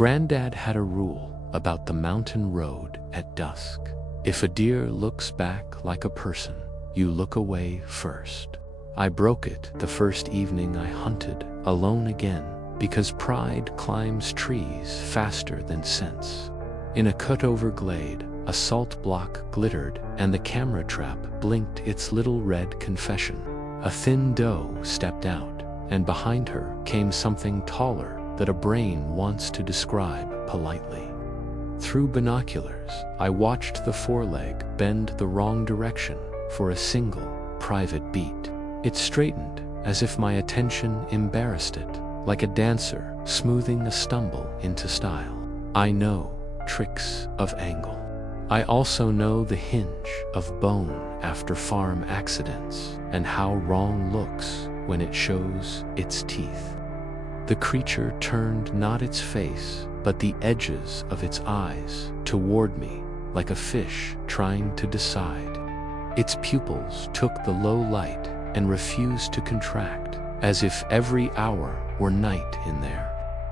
Granddad had a rule about the mountain road at dusk. If a deer looks back like a person, you look away first. I broke it the first evening I hunted alone again, because pride climbs trees faster than sense. In a cut-over glade, a salt block glittered and the camera trap blinked its little red confession. A thin doe stepped out, and behind her came something taller that a brain wants to describe politely. Through binoculars, I watched the foreleg bend the wrong direction for a single, private beat. It straightened as if my attention embarrassed it, like a dancer smoothing a stumble into style. I know tricks of angle. I also know the hinge of bone after farm accidents, and how wrong looks when it shows its teeth. The creature turned not its face, but the edges of its eyes toward me, like a fish trying to decide. Its pupils took the low light and refused to contract, as if every hour were night in there.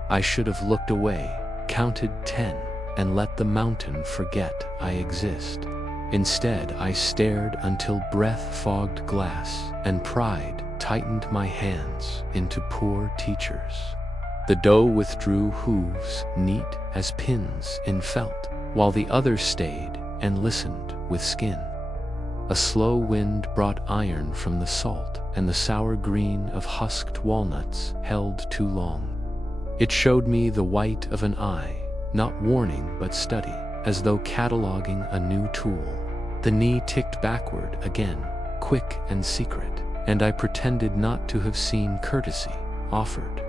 I should have looked away, counted 10, and let the mountain forget I exist. Instead, I stared until breath fogged glass and pride tightened my hands into poor teachers. The doe withdrew hooves neat as pins in felt, while the others stayed and listened with skin. A slow wind brought iron from the salt, and the sour green of husked walnuts held too long. It showed me the white of an eye, not warning but study, as though cataloging a new tool. The knee ticked backward again, quick and secret, and I pretended not to have seen courtesy offered.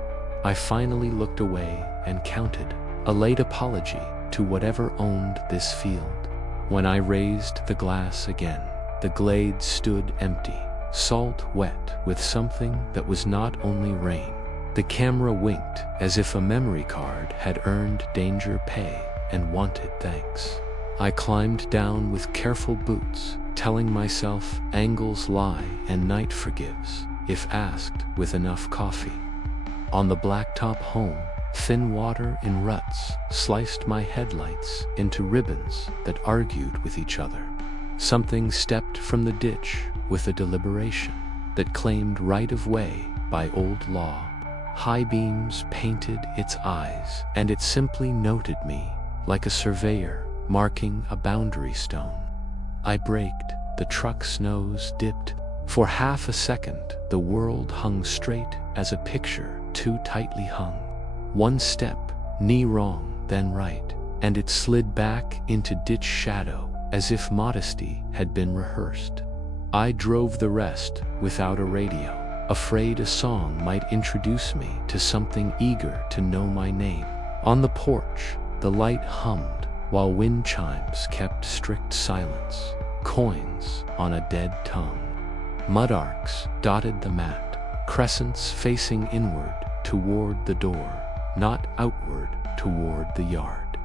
I finally looked away and counted, a late apology to whatever owned this field. When I raised the glass again, the glade stood empty, salt wet with something that was not only rain. The camera winked as if a memory card had earned danger pay and wanted thanks. I climbed down with careful boots, telling myself angles lie and night forgives, if asked with enough coffee. On the blacktop home, thin water in ruts sliced my headlights into ribbons that argued with each other. Something stepped from the ditch with a deliberation that claimed right of way by old law. High beams painted its eyes, and it simply noted me like a surveyor marking a boundary stone. I braked, the truck's nose dipped. For half a second, the world hung straight as a picture too tightly hung. One step, knee wrong, then right, and it slid back into ditch shadow as if modesty had been rehearsed. I drove the rest without a radio, afraid a song might introduce me to something eager to know my name. On the porch, the light hummed while wind chimes kept strict silence, coins on a dead tongue. Mud arcs dotted the mat, crescents facing inward toward the door, not outward toward the yard.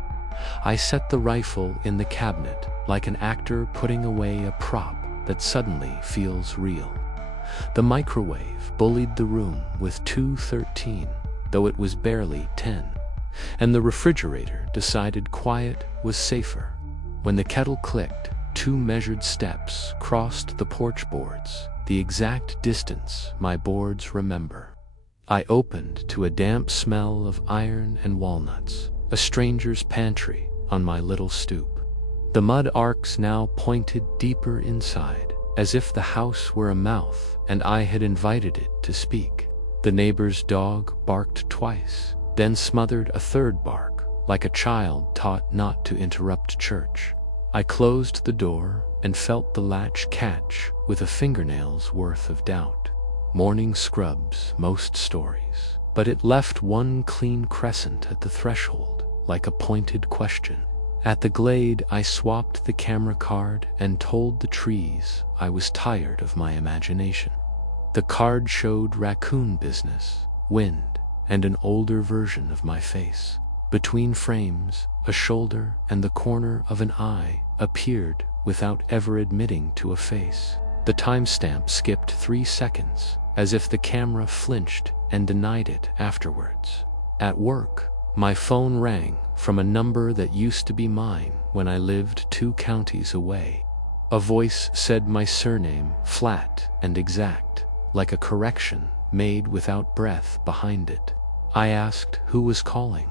I set the rifle in the cabinet like an actor putting away a prop that suddenly feels real. The microwave bullied the room with 213, though it was barely 10, and the refrigerator decided quiet was safer. When the kettle clicked, 2 measured steps crossed the porch boards, the exact distance my boards remember. I opened to a damp smell of iron and walnuts, a stranger's pantry on my little stoop. The mud arcs now pointed deeper inside, as if the house were a mouth and I had invited it to speak. The neighbor's dog barked twice, then smothered a third bark, like a child taught not to interrupt church. I closed the door and felt the latch catch with a fingernail's worth of doubt. Morning scrubs most stories, but it left one clean crescent at the threshold, like a pointed question. At the glade, I swapped the camera card and told the trees I was tired of my imagination. The card showed raccoon business, wind, and an older version of my face. Between frames, a shoulder and the corner of an eye appeared without ever admitting to a face. The timestamp skipped 3 seconds, as if the camera flinched and denied it afterwards. At work, My phone rang from a number that used to be mine when I lived 2 counties away. A voice said my surname, flat and exact, like a correction made without breath behind it. I asked who was calling.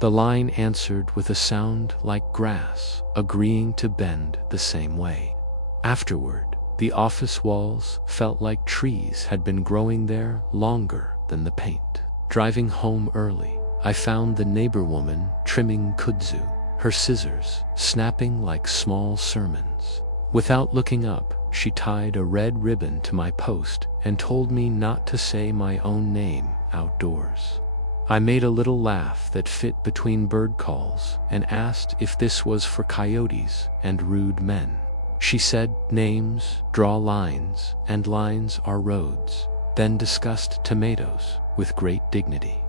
The line answered with a sound like grass, agreeing to bend the same way. Afterward, the office walls felt like trees had been growing there longer than the paint. Driving home early, I found the neighbor woman trimming kudzu, her scissors snapping like small sermons. Without looking up, she tied a red ribbon to my post and told me not to say my own name outdoors. I made a little laugh that fit between bird calls and asked if this was for coyotes and rude men. She said names draw lines and lines are roads, then discussed tomatoes with great dignity.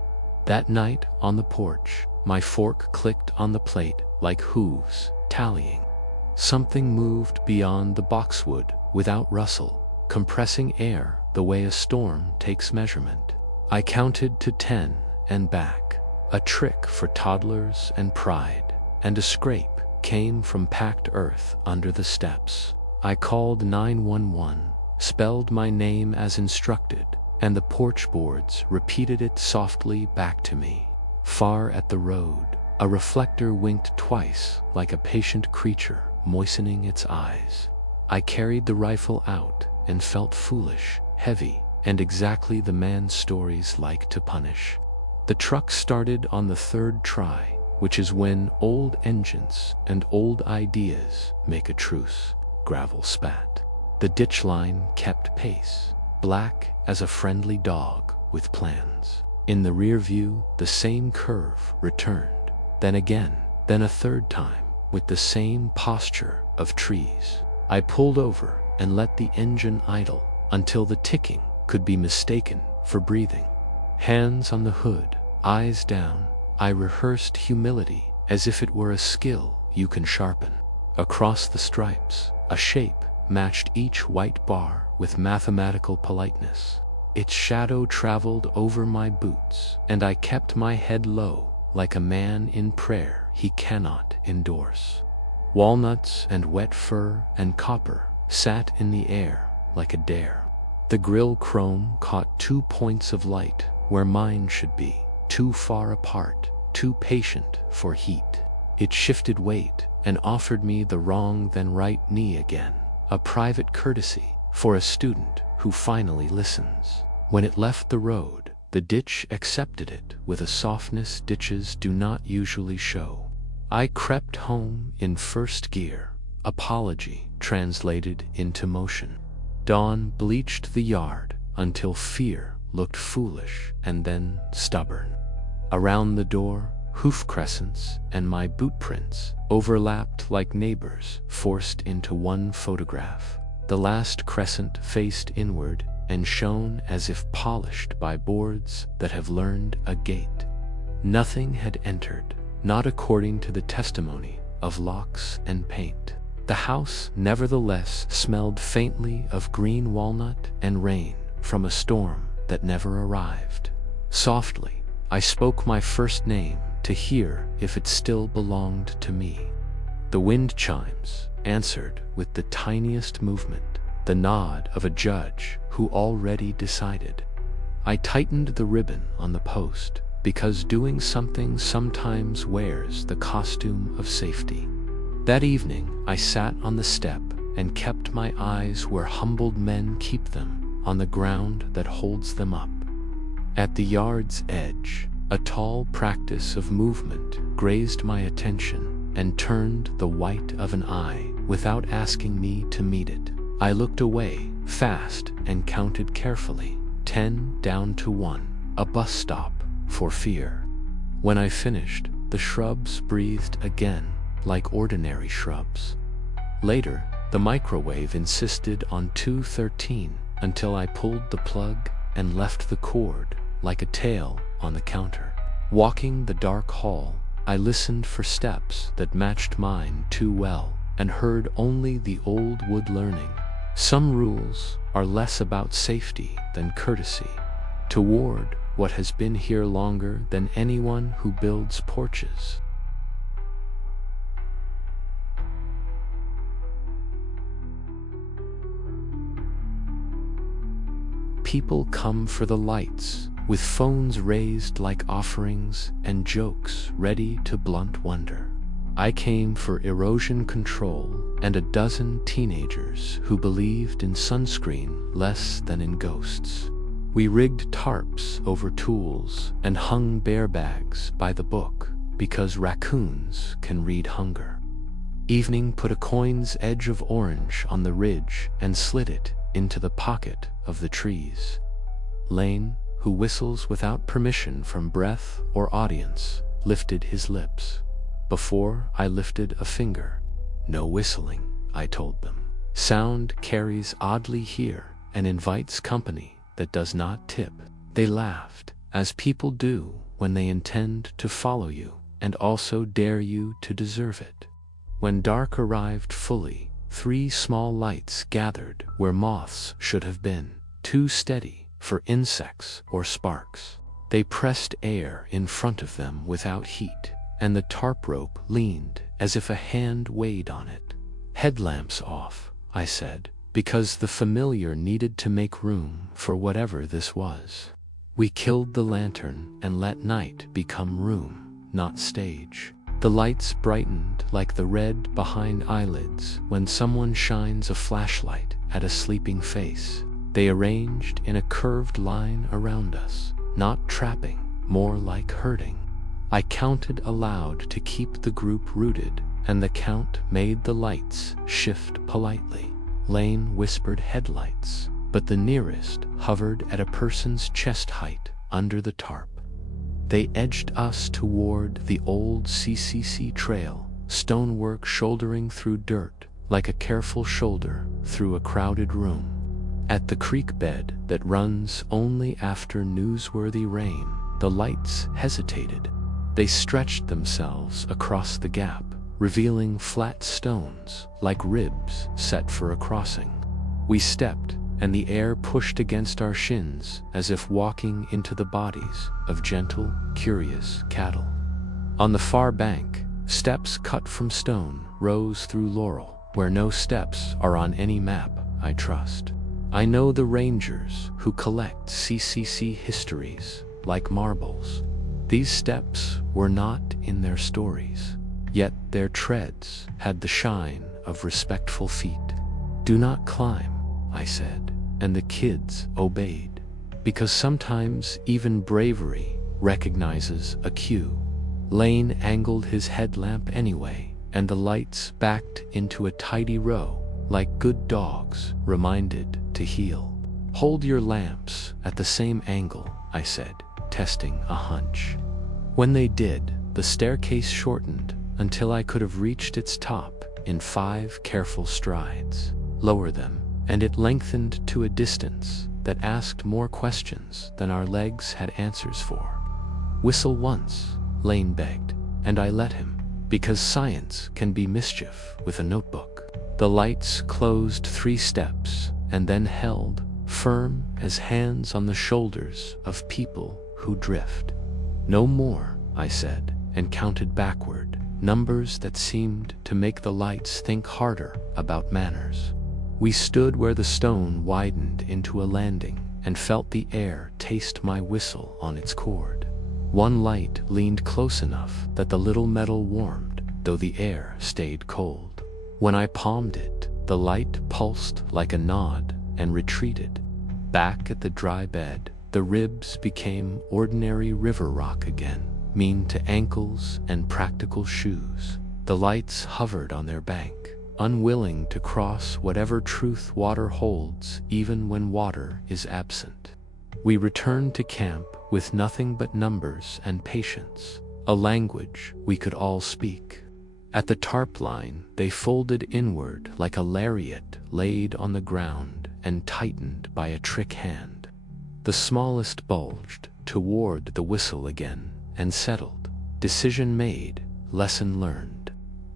That night on the porch, my fork clicked on the plate like hooves tallying. Something moved beyond the boxwood without rustle, compressing air the way a storm takes measurement. I counted to 10 and back, a trick for toddlers and pride, and a scrape came from packed earth under the steps. I called 911, spelled my name as instructed, and the porch boards repeated it softly back to me. Far at the road, a reflector winked twice like a patient creature moistening its eyes. I carried the rifle out and felt foolish, heavy, and exactly the man stories like to punish. The truck started on the 3rd try, which is when old engines and old ideas make a truce. Gravel spat. The ditch line kept pace, black as a friendly dog with plans. In the rear view, the same curve returned, then again, then a 3rd time, with the same posture of trees. I pulled over and let the engine idle until the ticking could be mistaken for breathing. Hands on the hood, eyes down, I rehearsed humility as if it were a skill you can sharpen. Across the stripes, a shape matched each white bar with mathematical politeness. Its shadow traveled over my boots, and I kept my head low like a man in prayer he cannot endorse. Walnuts and wet fur and copper sat in the air like a dare. The grill chrome caught 2 points of light where mine should be, too far apart, too patient for heat. It shifted weight and offered me the wrong then right knee again, a private courtesy for a student who finally listens. When it left the road, the ditch accepted it with a softness ditches do not usually show. I crept home in 1st gear, apology translated into motion. Dawn bleached the yard until fear looked foolish and then stubborn. Around the door, hoof crescents and my boot prints overlapped like neighbors forced into one photograph. The last crescent faced inward and shone as if polished by boards that have learned a gait. Nothing had entered, not according to the testimony of locks and paint. The house nevertheless smelled faintly of green walnut and rain from a storm that never arrived. Softly, I spoke my first name to hear if it still belonged to me. The wind chimes answered with the tiniest movement, the nod of a judge who already decided. I tightened the ribbon on the post because doing something sometimes wears the costume of safety. That evening, I sat on the step and kept my eyes where humbled men keep them, on the ground that holds them up. At the yard's edge, a tall practice of movement grazed my attention and turned the white of an eye without asking me to meet it. I looked away, fast, and counted carefully, 10 down to 1, a bus stop for fear. When I finished, the shrubs breathed again like ordinary shrubs. Later, the microwave insisted on 213 until I pulled the plug and left the cord like a tail on the counter. Walking the dark hall, I listened for steps that matched mine too well and heard only the old wood learning. Some rules are less about safety than courtesy. To ward what has been here longer than anyone who builds porches. People come for the lights, with phones raised like offerings and jokes ready to blunt wonder. I came for erosion control and a dozen teenagers who believed in sunscreen less than in ghosts. We rigged tarps over tools and hung bear bags by the book because raccoons can read hunger. Evening put a coin's edge of orange on the ridge and slid it into the pocket of the trees. Lane, who whistles without permission from breath or audience, lifted his lips. Before I lifted a finger. No whistling, I told them. Sound carries oddly here and invites company that does not tip. They laughed, as people do when they intend to follow you and also dare you to deserve it. When dark arrived fully, 3 small lights gathered where moths should have been, too steady for insects or sparks. They pressed air in front of them without heat, and the tarp rope leaned as if a hand weighed on it. Headlamps off, I said, because the familiar needed to make room for whatever this was. We killed the lantern and let night become room, not stage. The lights brightened like the red behind eyelids when someone shines a flashlight at a sleeping face. They arranged in a curved line around us, not trapping, more like herding. I counted aloud to keep the group rooted, and the count made the lights shift politely. Lane whispered headlights, but the nearest hovered at a person's chest height under the tarp. They edged us toward the old CCC trail, stonework shouldering through dirt like a careful shoulder through a crowded room. At the creek bed that runs only after newsworthy rain, the lights hesitated. They stretched themselves across the gap, revealing flat stones like ribs set for a crossing. We stepped, and the air pushed against our shins as if walking into the bodies of gentle, curious cattle. On the far bank, steps cut from stone rose through laurel, where no steps are on any map, I trust. I know the rangers who collect CCC histories like marbles. These steps were not in their stories, yet their treads had the shine of respectful feet. Do not climb, I said, and the kids obeyed, because sometimes even bravery recognizes a cue. Lane angled his headlamp anyway, and the lights backed into a tidy row, like good dogs reminded to heel. Hold your lamps at the same angle, I said, testing a hunch. When they did, the staircase shortened until I could have reached its top in 5 careful strides. Lower them, and it lengthened to a distance that asked more questions than our legs had answers for. Whistle once, Lane begged, and I let him, because science can be mischief with a notebook. The lights closed 3 steps and then held, firm as hands on the shoulders of people who drift. No more, I said, and counted backward, numbers that seemed to make the lights think harder about manners. We stood where the stone widened into a landing and felt the air taste my whistle on its cord. One light leaned close enough that the little metal warmed, though the air stayed cold. When I palmed it, the light pulsed like a nod and retreated. Back at the dry bed, the ribs became ordinary river rock again, mean to ankles and practical shoes. The lights hovered on their bank, unwilling to cross whatever truth water holds even when water is absent. We returned to camp with nothing but numbers and patience, a language we could all speak. At the tarp line, they folded inward like a lariat laid on the ground and tightened by a trick hand. The smallest bulged toward the whistle again and settled. Decision made, lesson learned.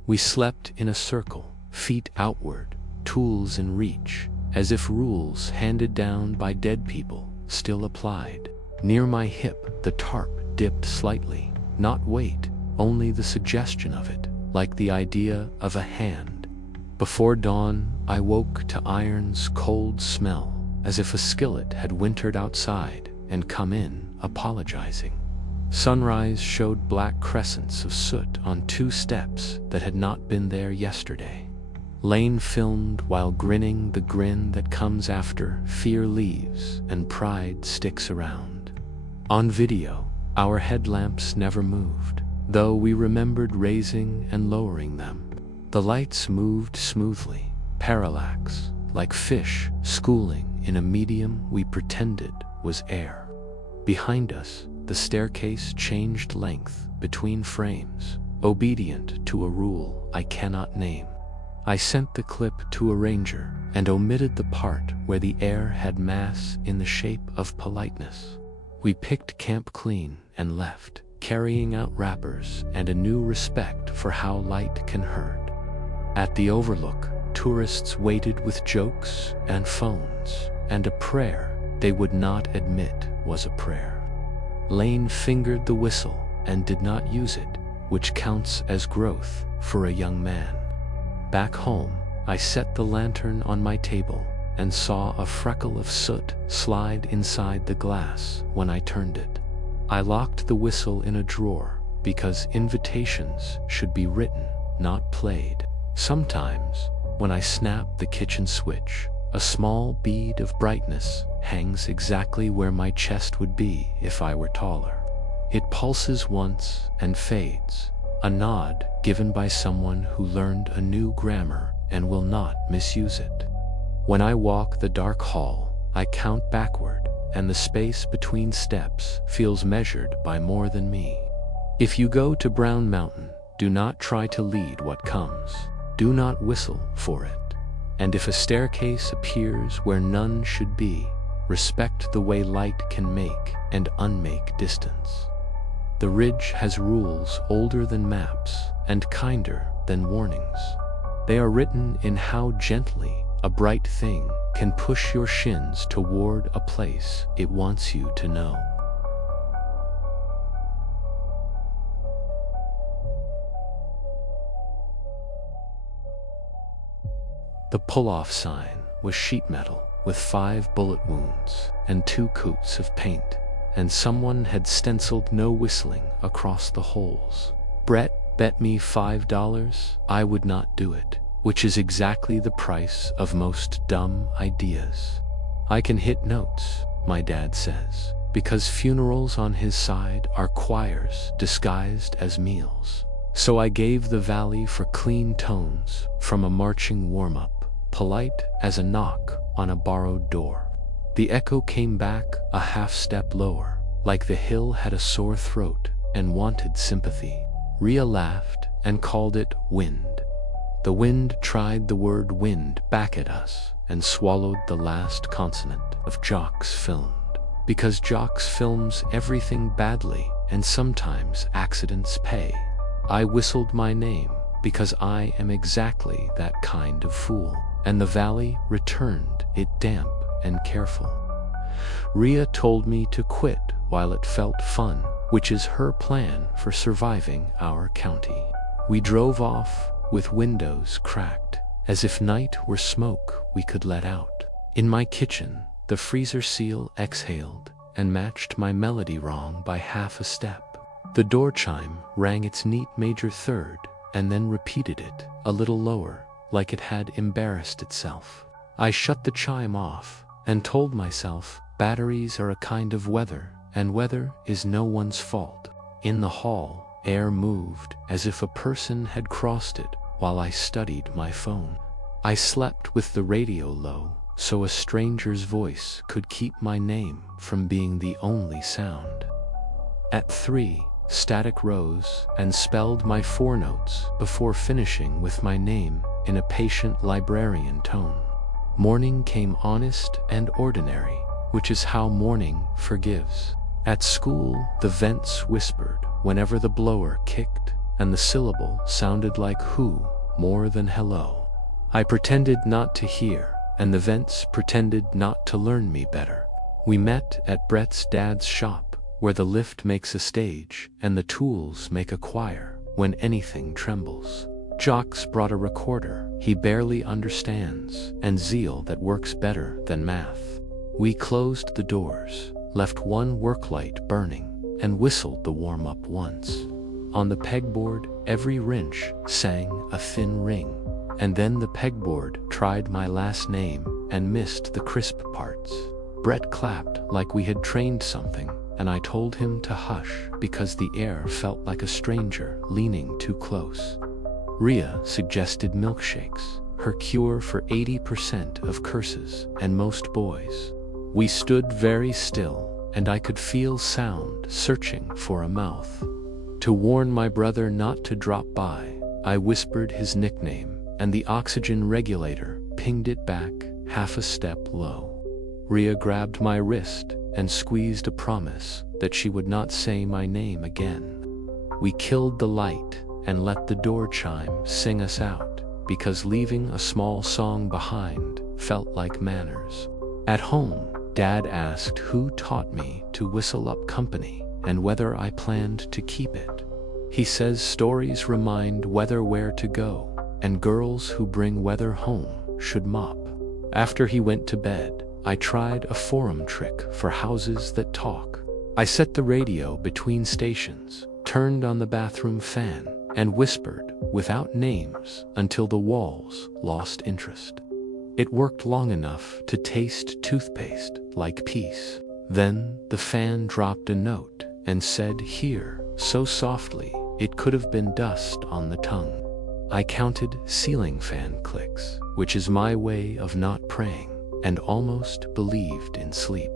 We slept in a circle, feet outward, tools in reach, as if rules handed down by dead people still applied. Near my hip, the tarp dipped slightly. Not weight, only the suggestion of it, like the idea of a hand. Before dawn, I woke to iron's cold smell, as if a skillet had wintered outside and come in, apologizing. Sunrise showed black crescents of soot on 2 steps that had not been there yesterday. Lane filmed while grinning the grin that comes after fear leaves and pride sticks around. On video, our headlamps never moved, though we remembered raising and lowering them. The lights moved smoothly, parallax, like fish schooling in a medium we pretended was air. Behind us, the staircase changed length between frames, obedient to a rule I cannot name. I sent the clip to a ranger and omitted the part where the air had mass in the shape of politeness. We picked camp clean and left, carrying out wrappers and a new respect for how light can hurt. At the overlook, tourists waited with jokes and phones, and a prayer they would not admit was a prayer. Lane fingered the whistle and did not use it, which counts as growth for a young man. Back home, I set the lantern on my table and saw a freckle of soot slide inside the glass when I turned it. I locked the whistle in a drawer because invitations should be written, not played. Sometimes, when I snap the kitchen switch, a small bead of brightness hangs exactly where my chest would be if I were taller. It pulses once and fades, a nod given by someone who learned a new grammar and will not misuse it. When I walk the dark hall, I count backward, and the space between steps feels measured by more than me. If you go to Brown Mountain, do not try to lead what comes. Do not whistle for it. And if a staircase appears where none should be, respect the way light can make and unmake distance. The ridge has rules older than maps and kinder than warnings. They are written in how gently a bright thing can push your shins toward a place it wants you to know. The pull-off sign was sheet metal with 5 bullet wounds and 2 coats of paint, and someone had stenciled no whistling across the holes. Brett bet me $5 I would not do it, which is exactly the price of most dumb ideas. I can hit notes, my dad says, because funerals on his side are choirs disguised as meals. So I gave the valley for clean tones from a marching warm-up, polite as a knock on a borrowed door. The echo came back a half step lower, like the hill had a sore throat and wanted sympathy. Rhea laughed and called it wind. The wind tried the word wind back at us and swallowed the last consonant of Jocks filmed. Because Jocks films everything badly and sometimes accidents pay. I whistled my name because I am exactly that kind of fool, and the valley returned it damp and careful. Rhea told me to quit while it felt fun, which is her plan for surviving our county. We drove off with windows cracked, as if night were smoke we could let out. In my kitchen, the freezer seal exhaled and matched my melody wrong by half a step. The door chime rang its neat major third and then repeated it a little lower, like it had embarrassed itself. I shut the chime off and told myself batteries are a kind of weather, and weather is no one's fault. In the hall, air moved as if a person had crossed it while I studied my phone. I slept with the radio low so a stranger's voice could keep my name from being the only sound. At 3, static rose and spelled my 4 notes before finishing with my name in a patient librarian tone. Morning came honest and ordinary, which is how morning forgives. At school, the vents whispered whenever the blower kicked, and the syllable sounded like who more than hello. I pretended not to hear, and the vents pretended not to learn me better. We met at Brett's dad's shop, where the lift makes a stage and the tools make a choir when anything trembles. Jocks brought a recorder he barely understands and zeal that works better than math. We closed the doors, left one work light burning, and whistled the warm-up once. On the pegboard, every wrench sang a thin ring, and then the pegboard tried my last name and missed the crisp parts. Brett clapped like we had trained something, and I told him to hush because the air felt like a stranger leaning too close. Rhea suggested milkshakes, her cure for 80% of curses and most boys. We stood very still, and I could feel sound searching for a mouth. To warn my brother not to drop by, I whispered his nickname, and the oxygen regulator pinged it back half a step low. Rhea grabbed my wrist and squeezed a promise that she would not say my name again. We killed the light and let the door chime sing us out, because leaving a small song behind felt like manners. At home, Dad asked who taught me to whistle up company and whether I planned to keep it. He says stories remind weather where to go, and girls who bring weather home should mop. After he went to bed, I tried a forum trick for houses that talk. I set the radio between stations, turned on the bathroom fan, and whispered without names until the walls lost interest. It worked long enough to taste toothpaste like peace. Then the fan dropped a note and said "here" so softly it could have been dust on the tongue. I counted ceiling fan clicks, which is my way of not praying, and almost believed in sleep.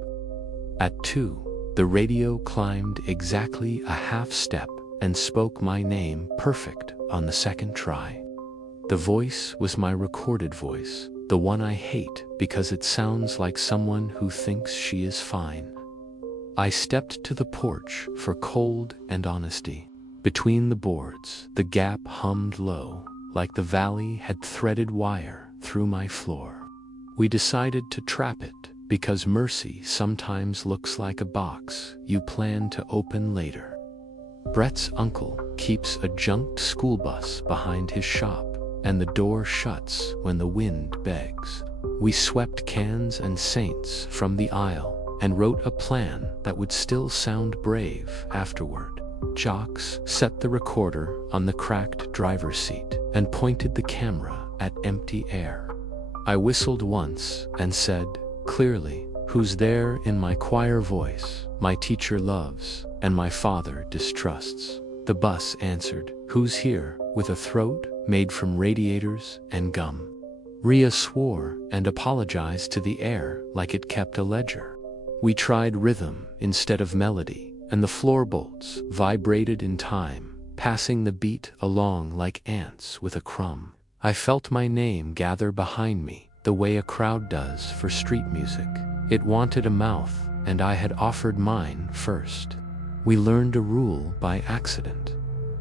At 2, the radio climbed exactly a half step and spoke my name perfect on the second try. The voice was my recorded voice, the one I hate because it sounds like someone who thinks she is fine. I stepped to the porch for cold and honesty. Between the boards, the gap hummed low, like the valley had threaded wire through my floor. We decided to trap it because mercy sometimes looks like a box you plan to open later. Brett's uncle keeps a junked school bus behind his shop, and the door shuts when the wind begs. We swept cans and saints from the aisle and wrote a plan that would still sound brave afterward. Jocks set the recorder on the cracked driver's seat and pointed the camera at empty air. I whistled once and said, clearly, "Who's there?" in my choir voice my teacher loves and my father distrusts. The bus answered, "Who's here?" with a throat made from radiators and gum. Rhea swore and apologized to the air like it kept a ledger. We tried rhythm instead of melody, and the floorbolts vibrated in time, passing the beat along like ants with a crumb. I felt my name gather behind me, the way a crowd does for street music. It wanted a mouth, and I had offered mine first. We learned a rule by accident.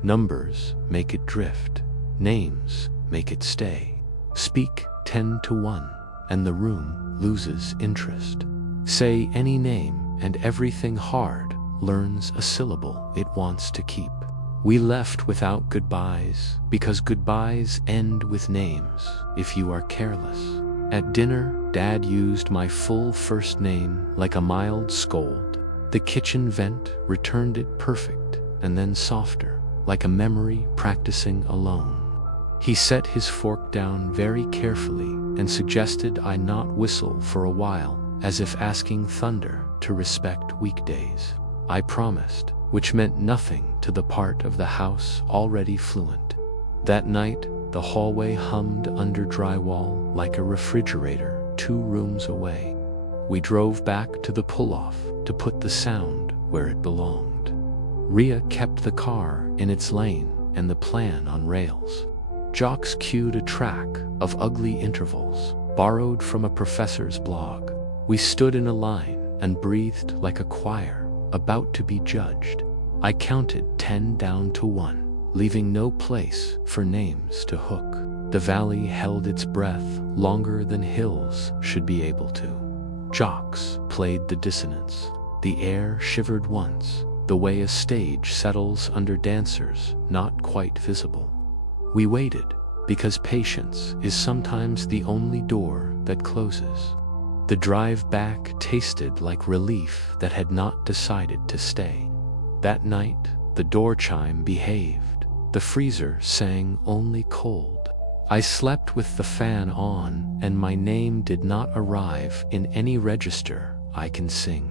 Numbers make it drift. Names make it stay. Speak 10 to 1, and the room loses interest. Say any name, and everything hard learns a syllable it wants to keep. We left without goodbyes, because goodbyes end with names if you are careless. At dinner, Dad used my full first name like a mild scold. The kitchen vent returned it perfect, and then softer, like a memory practicing alone. He set his fork down very carefully and suggested I not whistle for a while, as if asking thunder to respect weekdays. I promised, which meant nothing to the part of the house already fluent. That night, the hallway hummed under drywall like a refrigerator 2 rooms away. We drove back to the pull-off to put the sound where it belonged. Rhea kept the car in its lane and the plan on rails. Jocks cued a track of ugly intervals, borrowed from a professor's blog. We stood in a line and breathed like a choir, about to be judged. I counted 10 down to 1, leaving no place for names to hook. The valley held its breath longer than hills should be able to. Jocks played the dissonance. The air shivered once, the way a stage settles under dancers not quite visible. We waited, because patience is sometimes the only door that closes. The drive back tasted like relief that had not decided to stay. That night, the door chime behaved. The freezer sang only cold. I slept with the fan on, and my name did not arrive in any register I can sing.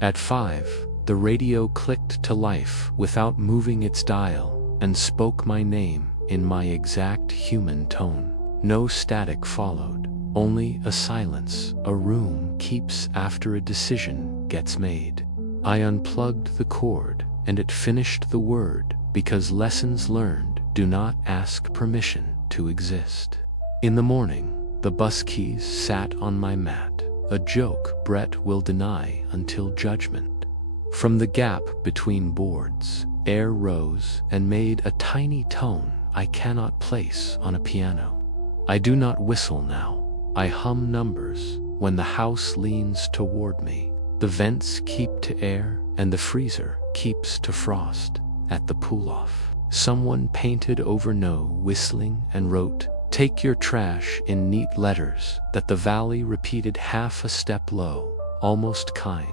At 5, the radio clicked to life without moving its dial, and spoke my name in my exact human tone. No static followed, only a silence a room keeps after a decision gets made. I unplugged the cord, and it finished the word, because lessons learned do not ask permission to exist. In the morning, the bus keys sat on my mat, a joke Brett will deny until judgment. From the gap between boards, air rose and made a tiny tone I cannot place on a piano. I do not whistle now. I hum numbers when the house leans toward me. The vents keep to air and the freezer keeps to frost. At the pull-off, someone painted over no whistling and wrote, "Take your trash," in neat letters that the valley repeated half a step low, almost kind.